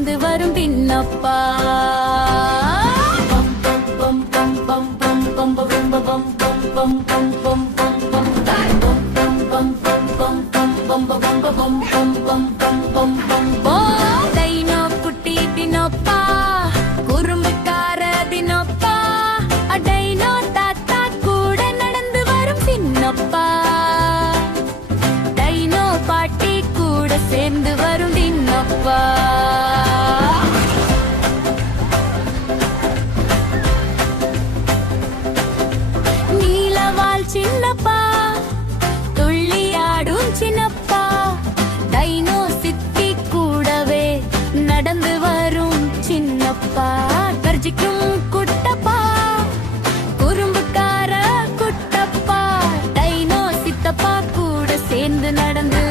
நடந்து வரும் தின்னப்பா. டைனோ குட்டி தினப்பா, குறும்புக்கார தினப்பா, டைனோ தாத்தா கூட நடந்து வரும் சின்னப்பா. டைனோ பாட்டி கூட சேர்ந்து வரும் தின்னப்பா. நீலவால் சின்னப்பா, துள்ளியாடும் சின்னப்பா, டைனோ சித்தி கூடவே நடந்து வரும் சின்னப்பா. கர்ஜிக்கும் குட்டப்பா, குறும்புக்கார குட்டப்பா, டைனோ சித்தப்பா கூட சேர்ந்து நடந்து.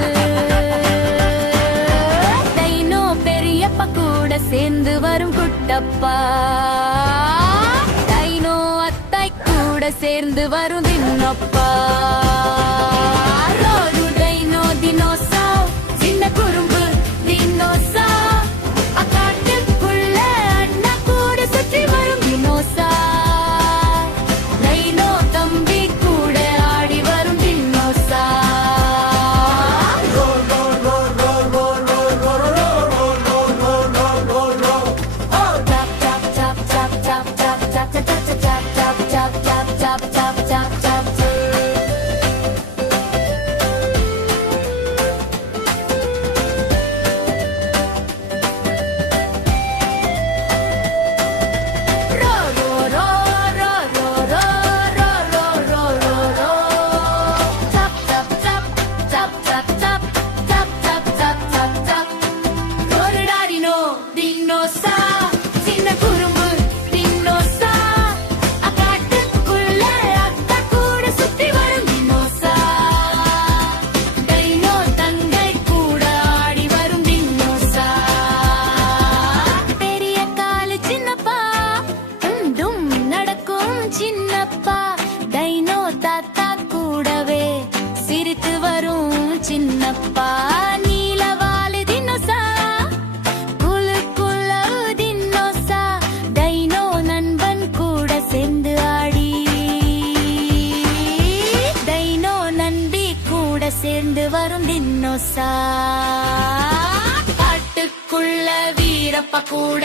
டைனோ பெரியப்பா கூட சேர்ந்து வரும் குட்டப்பா. டைனோ அத்தை கூட சேர்ந்து வரும் தின்னப்பா. ரோடு டைனோ தினோசா, சின்ன குறும்பு தினோசா, காட்டுக்குள்ள அண்ணா கூட சுற்றி வரும் தினோசா. டைனோ தம்பி கூட ஆடி வரும் தினோசா. சின்னப்பா டைனோ தாத்தா கூடவே சிரித்து வரும் சின்னப்பா. நீலவாலு தினோசா, குளு குளு தினோசா, டைனோ நண்பன் கூட சேர்ந்து ஆடி. டைனோ நண்பி கூட சேர்ந்து வரும் தினோசா. காட்டுக்குள்ள வீரப்பா கூட